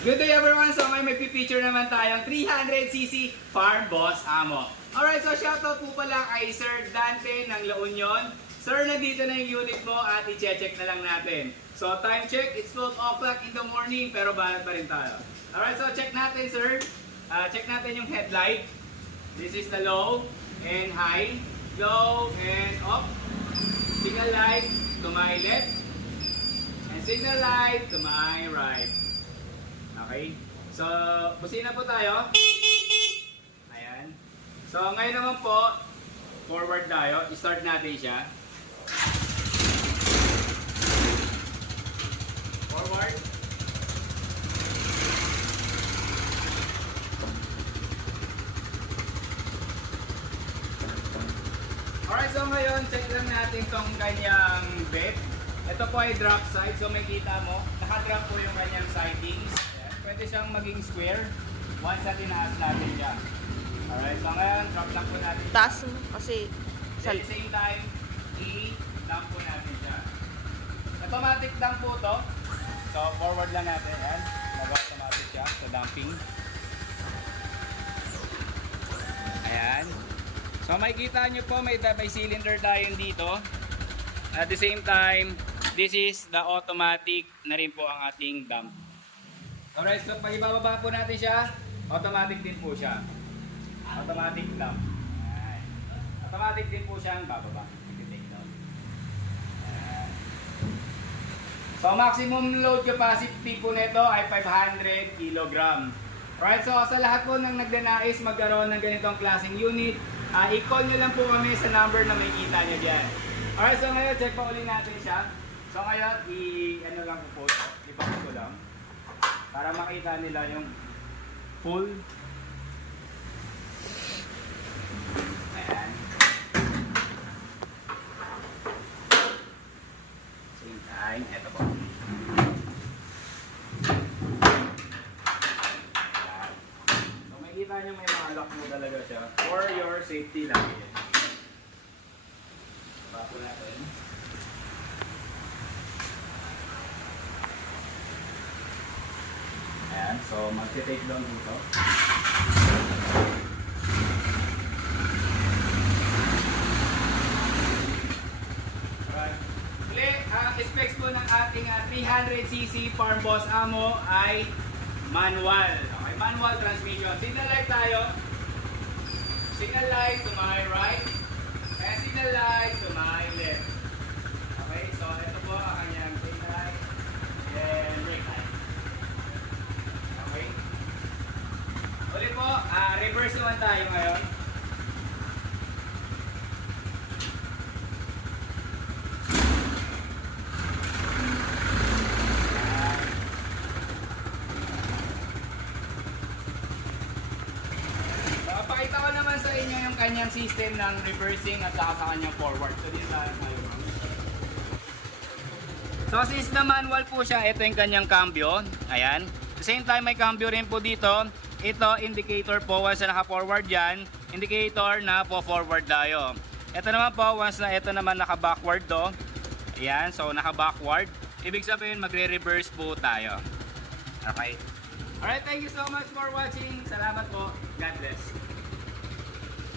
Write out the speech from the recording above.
Good day everyone! So may magpipicture naman tayong 300cc Farm Boss Amo. Alright, so shoutout po pala kay Sir Dante ng La Union. Sir, nandito na yung unit mo at i-check na lang natin. So time check, it's 12 o'clock in the morning pero banat pa rin tayo. Alright, so check natin sir. Check natin yung headlight. This is the low and high. Low and up. Signal light to my left. And signal light to my right. Okay? So, busina po tayo. Ayan. So, ngayon naman po, forward tayo. I-start natin siya. Forward. Alright, so ngayon, check lang natin tong kanyang bed. Ito po ay drop side. So, may kita mo, naka-drop po yung kanyang sidings. Pwede siyang maging square once na tinaas natin siya. Alright, so ngayon, drop lang po natin siya. Taas mo kasi At the same time, i-dump po natin siya. Automatic dump po to. So, forward lang natin. Yan. Mag-automatic siya sa dumping. Ayan. So, makikita nyo po, may cylinder tayo dito. At the same time, this is the automatic na rin po ang ating dump. Alright, so pag ibababa po natin siya, automatic din po siya. Automatic dump. Alright. Automatic din po siyang bababa. I-take down. Alright. So maximum load capacity po nito ay 500 kg. Alright, so sa lahat po ng nagdanais magkaroon ng ganitong klaseng unit, i-call nyo lang po kami sa number na may kita nyo dyan. Alright, so ngayon check pa uli natin siya. So ngayon, ano lang po, i-box ko lang. Para makita nila yung full. Ayan. Same time. Ito po. Ayan. So makikita nyo may mga lock mo talaga siya. For your safety lang. Bago natin. Ayan, so mag-take down dito. Alright. Ang specs po ng ating 300cc Farm Boss Amo ay manual. Okay, manual transmission. Signal light tayo. Signal light to my right. And signal light to my left. Okay, so ito po ang kanyang signal light and brake light. Okay. Ulit po, reverse naman tayo ngayon. Pakita ko naman sa inyo yung kanyang system ng reversing at saka sa kanyang forward. So dito tayo ngayon. So since na manual po siya, ito yung kanyang cambio. Ayan. At the same time may cambio rin po dito. Ito indicator po once na naka-forward yan. Indicator na po forward tayo. Ito naman po once na ito naman naka-backward to. Ayan. So naka-backward. Ibig sabihin magre-reverse po tayo. Okay. Alright, thank you so much for watching. Salamat po. God bless.